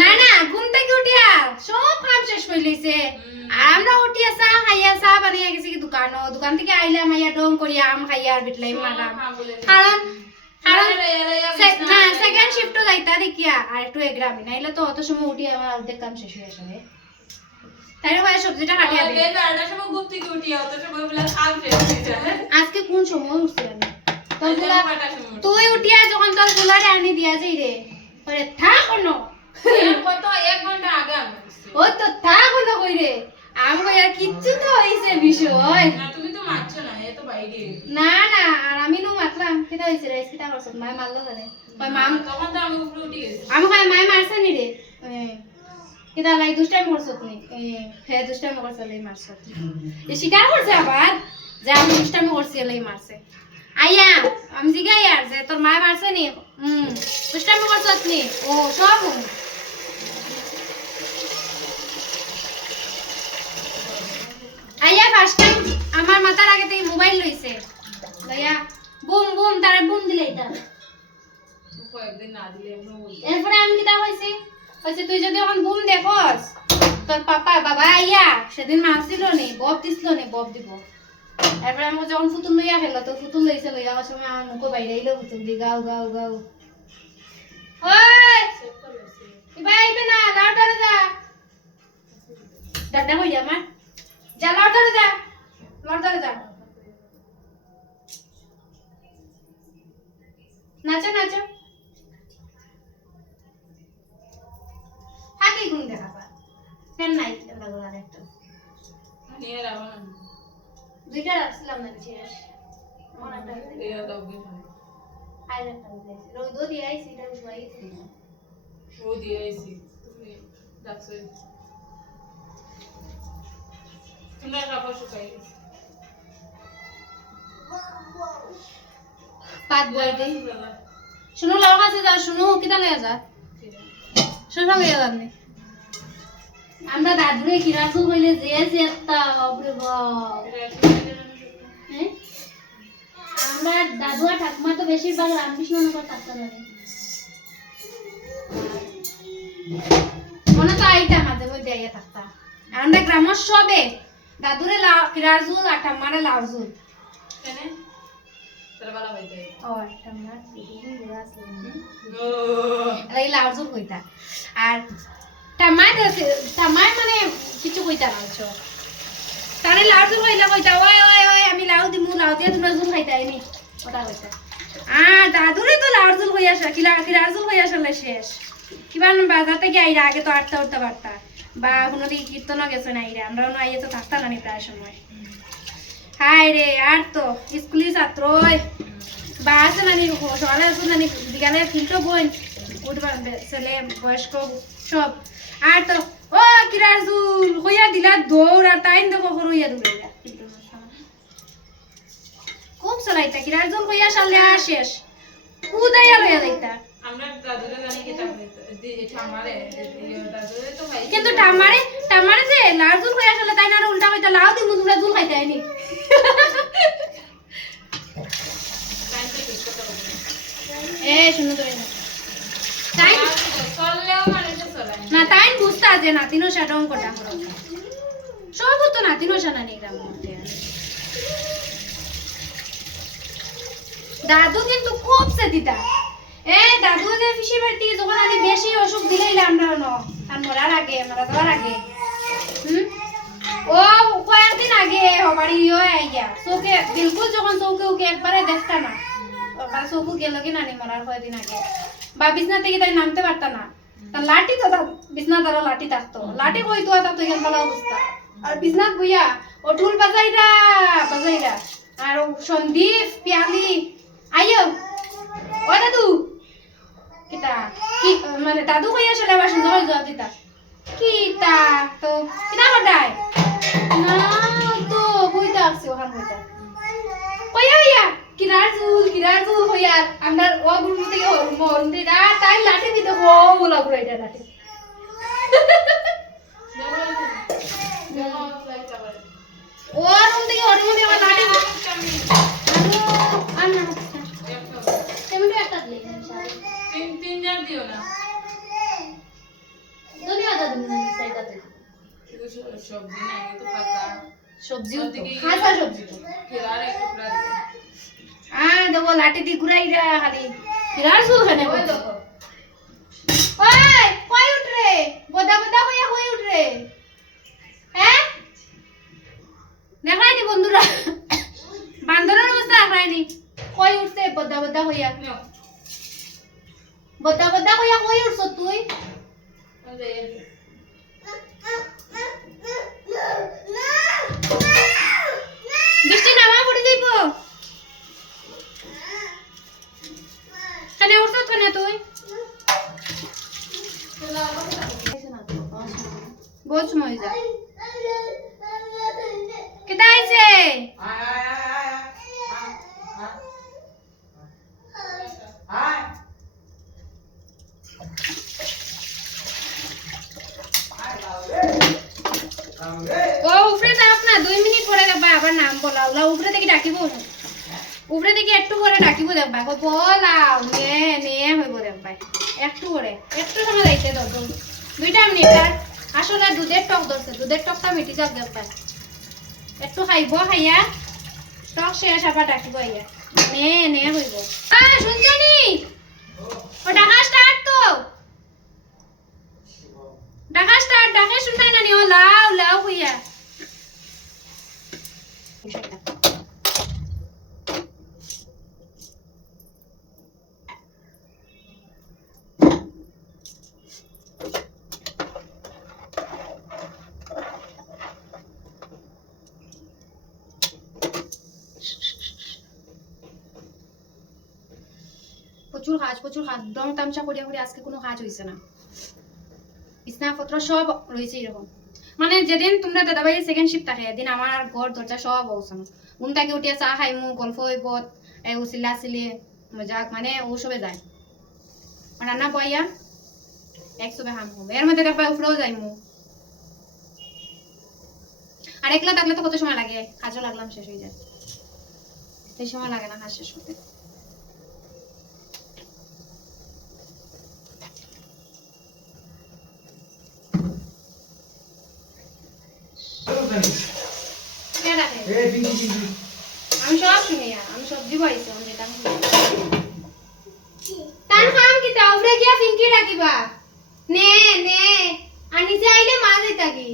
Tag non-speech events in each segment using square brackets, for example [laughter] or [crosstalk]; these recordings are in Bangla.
না না ঘুম থেকে উঠিয়া সব কাম শেষ করে লইছে। আর আমরা উঠিয়া চা খাইয়া চা বানিয়ে গেছি কি দোকানও দোকান থেকে আইলাম আইয়া ডং করিয়া আম খাইয়া আর বিটলাই মারাম। কারণ কারণ না সেকেন্ড শিফটও যাইতা দেখিয়া আর একটু এগ্রামি। নাইলে তো অত সময় উঠি আমার অর্ধেক কাম শেষ হয়ে আসবে তাই ভাই সবজিটা কাটিয়া দিই ঘুম থেকে উঠি অত সময় বলে আম শেষ হয়ে যায় আজকে কোন সময় উঠছি আমি তোর আজকে গুলা কয়টার সময় উঠি? তুই উঠিয়া যখন তোর গুলারে আনি দিয়া যাই রে পরে থাক এর কত এক ঘণ্টা আগে ও তো থাক কোনো কই রে আমি কই আর কিচ্ছু তো হইছে বিষয়। না তুমি তো মারছো না এ তো বাইরে। না না আর আমি নো মাতলাম কেটা হইছে রে কেটা করছ মাই মারলো কই মাম তখন তো আমি উপরে উঠে গেছি। আমি কই মারছে নি রে? কেটা লাই দুষ্টাই করছ তুমি? হে দুষ্টাই করছ লাই মারছ। এ স্বীকার করছে আবার? যে আমি দুষ্টামি করছি লাই মারছে। আইয়া আমি জিগাই আর যে তোর মায় মারছে নি হুম দুষ্টামি করছ নি ও সব। আইয়া ফার্স্ট টাইম আমার মাথার আগে থেকে মোবাইল লইছে। লইয়া বুম বুম তারে বুম দিলে এটা কয়েকদিন না দিলে। এরপরে আমি কিটা হইছে হইছে তুই যদি এখন বুম দেখস তোর পাপা বাবা আইয়া সেদিন মারছিল নি বব দিছিল নি বব দিব। এরপরে আমি যখন ফুতুল লইয়া খেলো তো ফুতুল লইছে লইয়া আসার সময় আমার মুখো বাইরে আইলো ফুতুল দি গাও গাও গাও। ওই! ইবা আইবে না লাউটারে আমার? নাচো নাচো। থাকি গুণ দেখাবা। ফেন নাই ভালো লাগে একটা নিয়ে না। দুইটা রাখছিলাম না শেষ রোদ দিয়ে আইছি এটা শুয়াই দিই দিয়ে আইছি। তুমি রাখছো। তোমরা শুকাই পাত শুনো লাও কাছে যাও শুনো কিটা লয়ে যা। শুনো লয়ে যাবনি আমরা দাদুরে কিরাসু যে যে একটা বাপরে বাপ হ্যাঁ? আমরা দাদু আর ঠাকুমা তো বেশিরভাগ রামকৃষ্ণ নগর থাকতে লাগে মনে তো আইতা মাঝে মধ্যে আইয়া থাকতাম আমরা গ্রামের সবে দাদুরে লাউ কিরার জুল আর ঠাম্মারে লাউ জুল কেনে? তোরা মানে কিছু কইতা না হচ্ছে তারে কইতা আমি ওটা কইতা। তো শেষ। আইরা আগে তো উঠতে পারতা। বা কোনো কীর্তনও গেছে না প্রায় সময়। রে, আর তো বা আছে বিকালে ফিল্টো বই উঠবা ছেলে, বয়স্ক, সব। আর তো ও কিরার জুল হইয়া দিলা দৌড় আর তাই দেখো হইয়া দৌড়াইলা খুব চলাইতা কিরার জুল হইয়া সালে আর শেষ। উদাইয়া লইয়া যাইতা। কিন্তু টামারে টামারে যে লাউ জুল হইয়া সালে তাই না উল্টা হইতা লাউ দিমু তোমরা জুল খাইতে এ শুনো তো না তাই চললেও মানে না, তাই বুঝতা যে নাতিনো সাডং কটা। সব তো নাতিনো সানা নেই গ্রাম মধ্যে দাদু কিন্তু খুব সে দিতা এ, দাদু যে ফিশি বাড়ি যখন আমি বেশি অসুখ দিলেই আমরা ন, আর মরার আগে, মারা যাওয়ার আগে, হুম? ও কয়েকদিন আগে হবারি ইয়ে আইয়া, চৌকে, বিলকুল যখন চৌকে উকে একবারে দেখতা না চৌকু গেল কি নানি মরার কয়েকদিন আগে। বা বিছনা থেকে তাই নামতে পারতা না। লাঠি তো বিছনা দ্বারা লাঠি থাকতো লাঠি কই তো তা তো এখান পালা অবস্থা আর বিছনাত বইয়া ও ঢুল বাজাইরা বাজাইরা আর সন্দীপ, পিয়ালি আইও ও দাদু, কিতা, কি মানে দাদু কই আসলে আবার সুন্দর জবাব দিতা কিতা তো, কিতা হটাই না। কিরার চুল কিরার হইয়ার আমরা ও গ্রুপ থেকে মন দিদা তাই লাঠি দিতে হো বলা করে এটা লাঠি। ও থেকে ওর না এমনি একটা দিলে সবজি তো খাসা সবজি তো। কেরার একটা প্লেট আয় দেবো লাঠি দি ঘুরাই যা খালি। কিরার চুল খানে ওই কই উঠ রে বদা বদা হইয়া কই উঠ রে হ্যাঁ? দেখাইনি বন্ধুরা? বান্দরের অবস্থা দেখাইনি কই উঠছে? বদা বদা হইয়া। নাও বদা বদা হইয়া কই উঠছ তুই? কেনে উঠছ কেনে তুই? বহুত সময় যা কেটা আইছে ও উপরে যাও না দুই মিনিট পরে দেখবা আবার নাম বলাও লাও উপরে থেকে ডাকিব না উপরে থেকে একটু পরে ডাকিব দেখবা কই বলাও নে নে হইব দেখবা একটু পরে একটু সময় যাইতে দাও তো। দুইটা মিনিট আর আসলে দুধের টক ধরছে দুধের টকটা মিটি যাক দেখবা একটু খাইব খাইয়া টক শেষ, আবার ডাকিব আইয়া। নে নে হইব। শুনছনি? ও, ডাকা স্টার্ট ডাকা শুনাই না নি? ও লাও লাও হইয়া প্রচুর কাজ প্রচুর কাজ দম তামসা করিয়া করিয়া আজকে কোনো কাজ হয়েছে না। বিছনাপত্র সব রয়েছে এরকম মানে যেদিন তোমরা দাদাভাই সেকেন্ড শিফট থাকে, এদিন আমার ঘর দরজা সব অবসানো ঘুম থেকে উঠিয়া চাহ খাইমু গল্প হইব এই উচিলা চিলি, মজাক মানে ও সবে যায়। রান্না বইয়া একসবে হাম হব। এর মধ্যে দেখবা উপরেও যাইমু আর একলা থাকলে তো কত সময় লাগে কাজও লাগলাম, শেষ হয়ে যায়। সেই সময় লাগে না, কাজ শেষ হতে কে ডাকে? আমি সব শুনি আর, আমি সবজি বাড়িছি আমি যেটা আমি শুনি। তার খাম কি তা? উপরে গিয়া ফিঙ্কি রাখিবা নে নে আর নিচে আইলে মা যাইতা কি?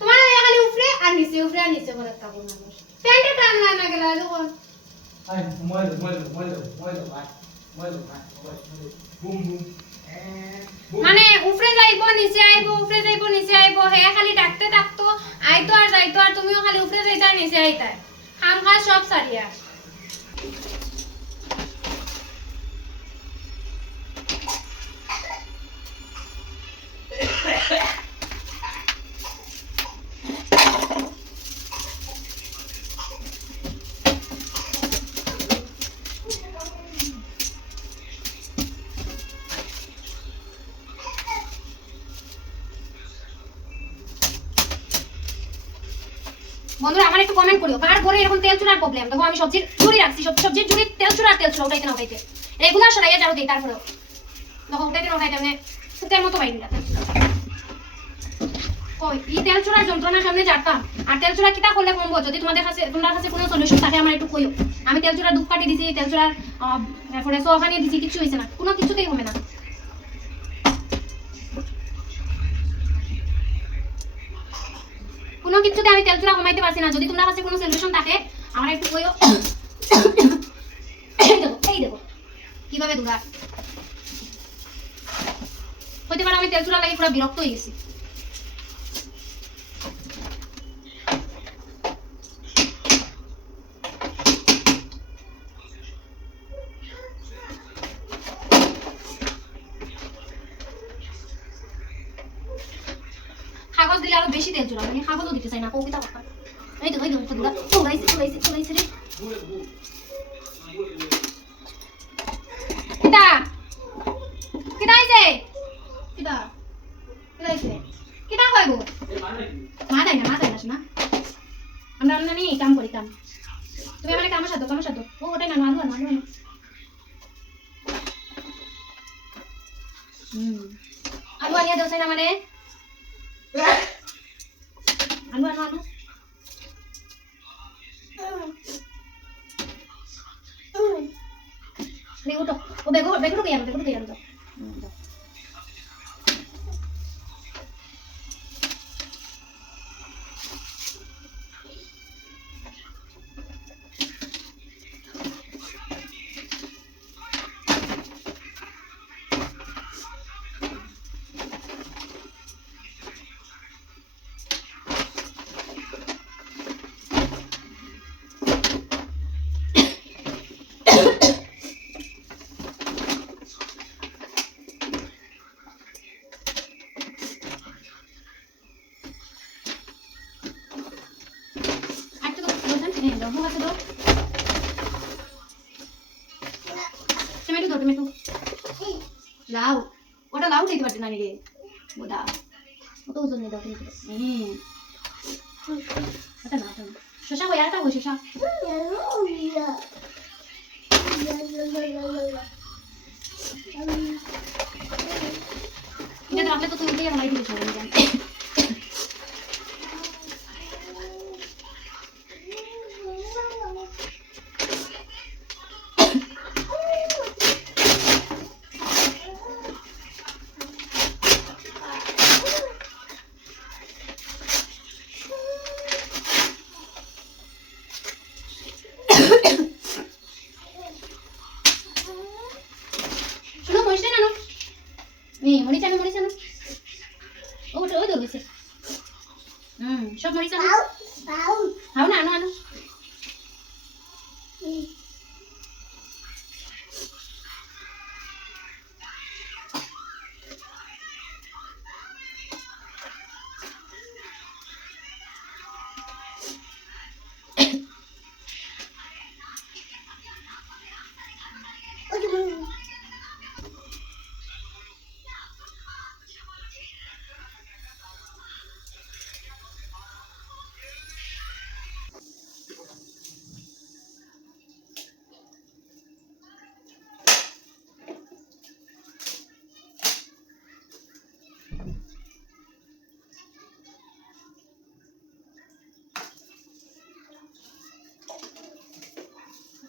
তোমার ওই খালি উপরে আর নিচে উপরে আর নিচে করে থাকো মানুষ? প্যান্টে টান না না গেলা দেখো মানে উপরে যাইবো, নিচে আইবো উপরে যাইবো, নিচে আইবো হে খালি ডাকতে ডাকতো, আইতো আর যাইতো আর তুমিও খালি উপরে যাইতা, নিচে আইতা খাম খা সব সারিয়া একটু কমেন্ট করিও। কার ঘরে এরকম তেল চুলার প্রবলেম দেখো আমি সবজির ঝুড়ি রাখছি, সব সবজির ঝুড়ি তেল চুলার তেল চুলা উঠাইতে না, উঠাইতে। এগুলা সরাইয়া জারো দিই, তারপরেও। দেখো, উঠাইতে না, উঠাইতে মানে ফুটের মতো বাইক কই তেল চুলার যন্ত্রণার সামনে জানতাম আর তেল চুলা কিটা করলে কমবো? যদি তোমাদের কাছে তোমার কাছে কোনো সলিউশন থাকে, আমার একটু কইও। আমি তেল চুলার দুধ কাটি দিছি, তেল চুলার তারপরে সোহানি দিছি, কিছু হয়েছে না। কোনো কিছুতেই হবে না। কোনো কিছুতে আমি তেল চুলা কমাইতে পারছি না। যদি তোমার কাছে কোনো সলিউশন থাকে আমার একটু দেখো, এই দেখো। কীভাবে দুরা হতে পারে আমি তেল চুলা লাগি পুরো বিরক্ত হয়ে গেছি। দিলে আরও বেশি তেল চুলা আমি কাগজও দিতে চাই না কৌকিতা কথা এই দেখো এই দেখো দুরা চৌড়াইছে চৌড়াইছে চৌড়াইছে রে কিতা কিতা আইছে কিতা কিতা আইছে কিতা মা দেয় না মা দেয় না শোনা আমরা আমরা নি কাম করি কাম তুমি আমার কামের সাথে কামের সাথে ও ওটাই না আলু আলু আলু হুম আলু আনিয়া দেওয়া না মানে আনু আনু আনু বেগু তো ও বেগু বেগু তো কেন বেগু তো কেন দাও, টমেটো। দাও ওটা লাউ দিতে পারতে না রে দাও ওটা দাও হ্যাঁ ওটা না ওটা না। শশা কই? আরেকটা কই শশা এটা তো তুমি দিয়ে বানাই দিবি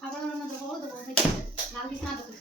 খাবার রান্না দেবো দেবো লাল দিস না দেবো।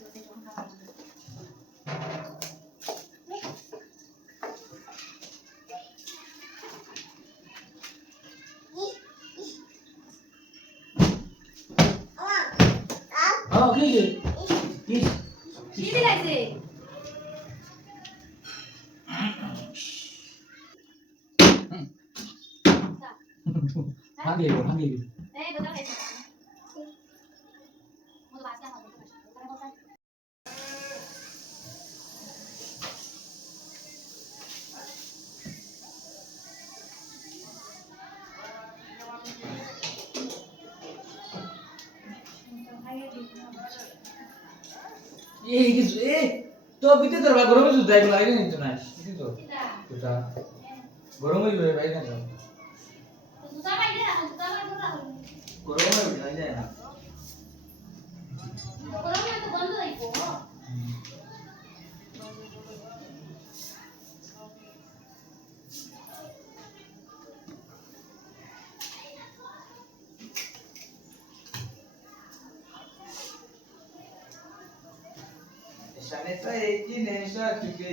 এই কিছু এ তো বিতে তোর বা গরমে জুতা এগুলো আইরে নিত না কি তো? জুতা। গরমে লয়ে ভাই না জুতা জুতা গরমে যায় না গরম তো বন্ধ হইবো এই কি নেশা থেকে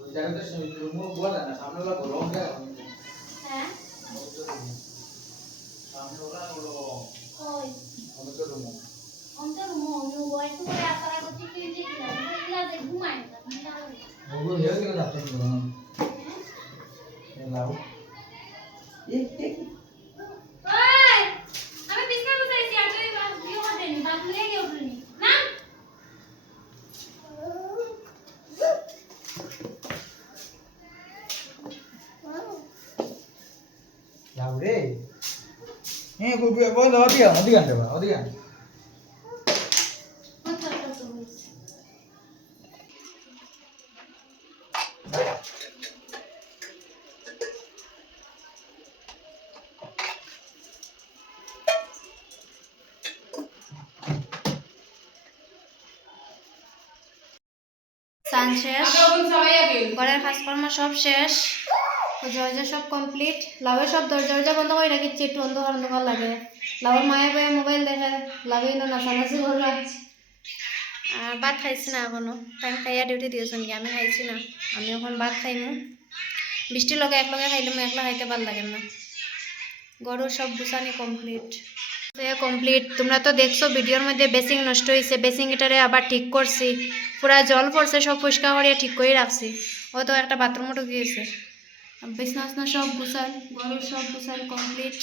ওই জায়গাটা সেই রুমও বলা না সামনে ওলা গরম যায় হ্যাঁ সামনে ওলা গরম ওই আমি ওই তো করে আসার করতে কি যে না যে ঘুমায় না ওগুলো হেল গেলে যাচ্ছে গরম লাও এ এ ওই আমি বিছনা বসাইছি আর তুই ভিডিও করে নি বাদ নিয়ে গিয়ে উঠলি না রে হ্যাঁ গুবি বল ওদিকে ওদিকে আনতে ওদিকে সান শেষ। ঘরের কাজকর্ম সব শেষ। দরজা সব কমপ্লিট লাভের সব দরজা দরজা বন্ধ করে রাখিচ্ছি একটু অন্ধকার অন্ধকার লাগে। লাভের মায়ে বয়ে মোবাইল দেখে লাভে না নাচানাচি করবে। আর ভাত খাইছি না এখনও। টাইম খাইয়া ডিউটি দিয়েছ নাকি আমি খাইছি না। আমি এখন ভাত খাইমু। বৃষ্টির লগে এক লগে খাইলে মই একলা খাইতে ভালো লাগে না। গরুর সব গুছানি কমপ্লিট কমপ্লিট তোমরা তো দেখছ ভিডিওর মধ্যে বেসিং নষ্ট হয়েছে বেসিং এটারে আবার ঠিক করছি। পুরা জল পড়ছে সব পরিষ্কার করিয়া ঠিক করে রাখছি। ও তো একটা বাথরুমও ঢুকিয়েছে। বিছনা সব গুছাইল গরুর সব গুছাইল কমপ্লিট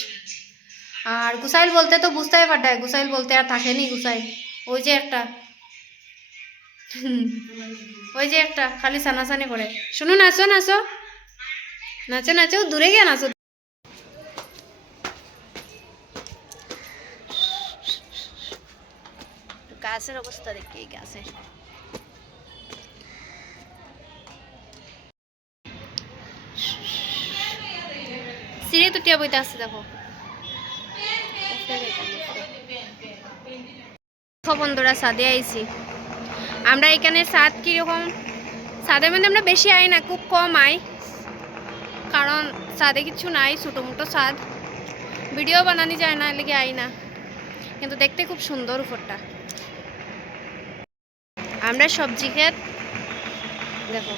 আর গুসাইল বলতে তো বুঝতেই পারতায় গুসাইল বলতে আর থাকেনি গুসাইল। ওই যে একটা। [laughs] ওই যে একটা খালি সানাসানি করে। শুনো নাচো নাচো নাচো নাচো দূরে গিয়ে নাচো। গাছের অবস্থা দেখি গাছের তুটিয়া বইতে আসছে দেখো। বন্ধুরা সাদে আইছি। আমরা এখানে সাদ কীরকম? সাদের মধ্যে আমরা বেশি আই না, খুব কম আই। কারণ সাদে কিছু নাই, ছোটো মোটো সাদ ভিডিও বানানি যায় না লেগে আই না। কিন্তু দেখতে খুব সুন্দর উপরটা। আমরা সবজি ক্ষেত দেখো।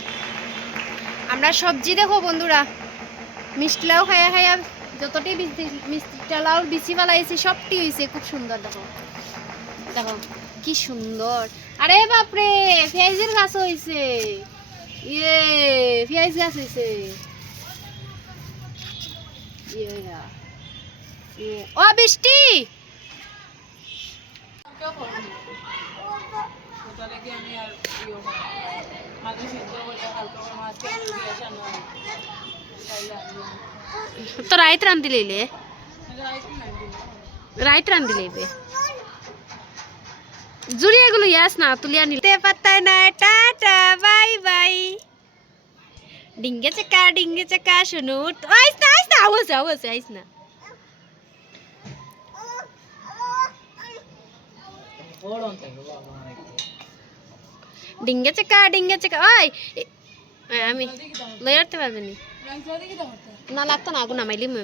আমরা সবজি দেখো বন্ধুরা। মিষ্টিলাও খাইয়া খাইয়া যতটি বিচি- মিষ্টি লাউ বিচি ফেলাইছি সবটি হয়েছে খুব সুন্দর, দেখো। দেখো, কি সুন্দর। আরে বাপরে, পেঁয়াজের গাছ হয়েছে। ইয়ে পেঁয়াজ গাছ হয়েছে। ইয়ে ইয়ে। ও, বৃষ্টি! ইয়ে মাছ তো লইলে রাইট নাই দিন রাইট রান্ধি লইবে? জুড়ি এগুলো ইয়াস না, তুলিয়া নিতে পাতায় না টাটা, বাই বাই। ডিঙ্গে চাকা ডিঙ্গে চাকা, শুনু আইস না আইস না, আওয়াজ আওয়াজ আইস না। ডিঙ্গে চাকা ডিঙ্গে চাকা, ওই আমি লই আসতে পারবে নি লাগতো না, আগুন নামাইলি এমনি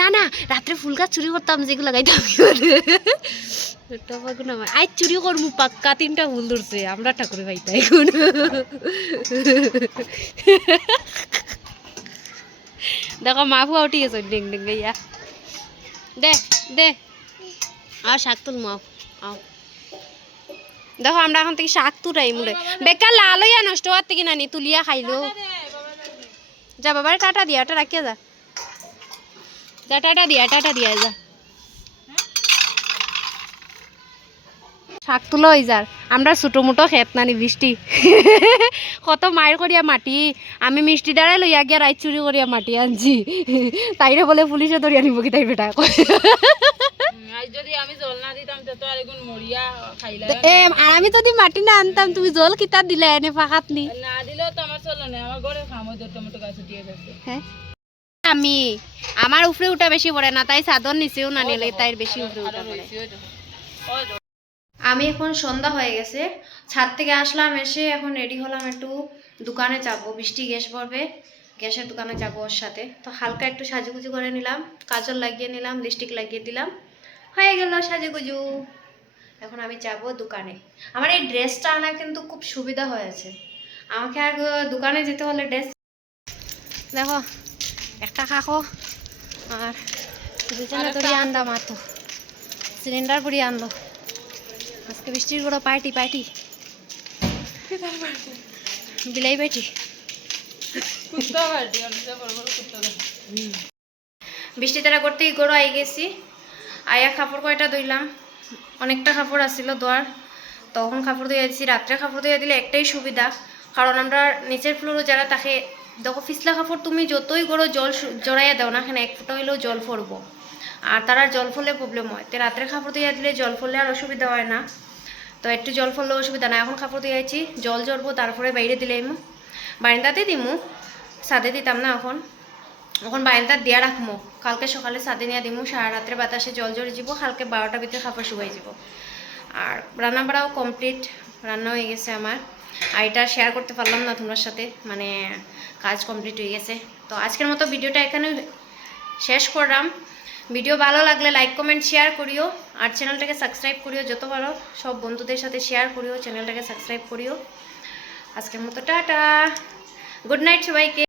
না। না রাত্রে ফুল গাছ চুরি করতাম যেগুলো লাগাইতাম আগুন নামাই। আই চুরি করমু পাক্কা, তিনটা ফুল ধরছে আমরা ঠাকুরে পাইতা এখন দেখো, মা ফুয়া উঠি গেছে ডিং ডিং, গাইয়া। দে দে। আর শাক তুল মাও আও। দেখো, আমরা এখন থেকে শাক তুটাই মুড়ে বেকার লাল হইয়া নষ্ট হওয়ার থেকে নানি, তুলিয়া খাইলো। যা বাবার টাটা দিয়া ওটা রাখিয়া যা। যা টাটা দিয়া টাটা দিয়া যা। শাক তুলো হয়ে যার আমরা ছোটো মোটো খেত নানি বৃষ্টি। কত মায়ের করিয়া মাটি। আমি মিষ্টি দ্বারাই লইয়া গিয়া রাইত চুরি করিয়া মাটি আনছি। তাইরে বলে পুলিশে ধরিয়া নিব কি তাই বেটা কয়। যদি আমি জল না দিতাম তো তো আর আমি যদি মাটি না আনতাম তুমি জল কিতা দিলে এনে ফাঁকাত নি। না দিলেও তো চলো না আমার ঘরে খাম ওই টমেটো গাছ দিয়ে গেছে হ্যাঁ। আমি আমার উপরে উঠা বেশি পড়ে না তাই চাদর নিচেও না নিলে তাই বেশি উপরে উঠা পড়ে। আমি এখন সন্ধ্যা হয়ে গেছে ছাদ থেকে আসলাম এসে এখন রেডি হলাম একটু দোকানে যাব। বৃষ্টি গ্যাস পড়বে গ্যাসের দোকানে যাব ওর সাথে। তো হালকা একটু সাজুগুজু করে নিলাম কাজল লাগিয়ে নিলাম লিপস্টিক লাগিয়ে দিলাম। হয়ে গেল সাজুগুজু। এখন আমি যাব দোকানে। আমার এই ড্রেসটা আনা কিন্তু খুব সুবিধা হয়েছে। আমাকে আর দোকানে যেতে হলে ড্রেস দেখো একটা খাকো আর দুজনে আনলাম মাত্র সিলিন্ডার পুরি আনলো। আজকে বৃষ্টির গুঁড়ো পার্টি পার্টি বিলাই পার্টি দেখো। বৃষ্টি তারা করতেই গরু আই গেছি। আয়া কাপড় কয়টা ধুইলাম? অনেকটা কাপড় আসছিল দোয়ার। তখন কাপড় ধুয়ে দিছি রাত্রে কাপড় ধুয়ে দিলে একটাই সুবিধা। কারণ আমরা নিচের ফ্লোরে যারা তাকে দেখো পিছলা কাপড় তুমি যতই গরো জল জড়াইয়া দাও না এখানে এক ফুটা হইলেও জল পড়ব আর তারা জল ফলে প্রবলেম হয়। তো রাত্রে কাপড় ধুয়ে দিলে জল ফললে আর অসুবিধা হয় না। তো একটু জল ফললে অসুবিধা না। এখন কাপড় ধুয়েছি জল জড়বো তারপরে বাইরে দিলে এমু বারিন্দাতে দিমু সাদে দিতাম না এখন। এখন বারান্দার দিয়া রাখব কালকে সকালে সাদে নিয়ে দিমু, সারা রাত্রে বাতাসে জল জড়ে যাব, কালকে বারোটার ভিতরে খাবার শুকাই যাব। আর রান্না বাড়াও কমপ্লিট রান্না হয়ে গেছে আমার। আর এটা শেয়ার করতে পারলাম না তোমার সাথে মানে কাজ কমপ্লিট হয়ে গেছে। তো আজকের মতো ভিডিওটা এখানে শেষ করলাম। ভিডিও ভালো লাগলে লাইক কমেন্ট শেয়ার করিও। আর চ্যানেলটাকে সাবস্ক্রাইব করিও যত পারো। সব বন্ধুদের সাথে শেয়ার করিও চ্যানেলটাকে সাবস্ক্রাইব করিও। আজকের মতো টাটা। গুড নাইট সবাইকে।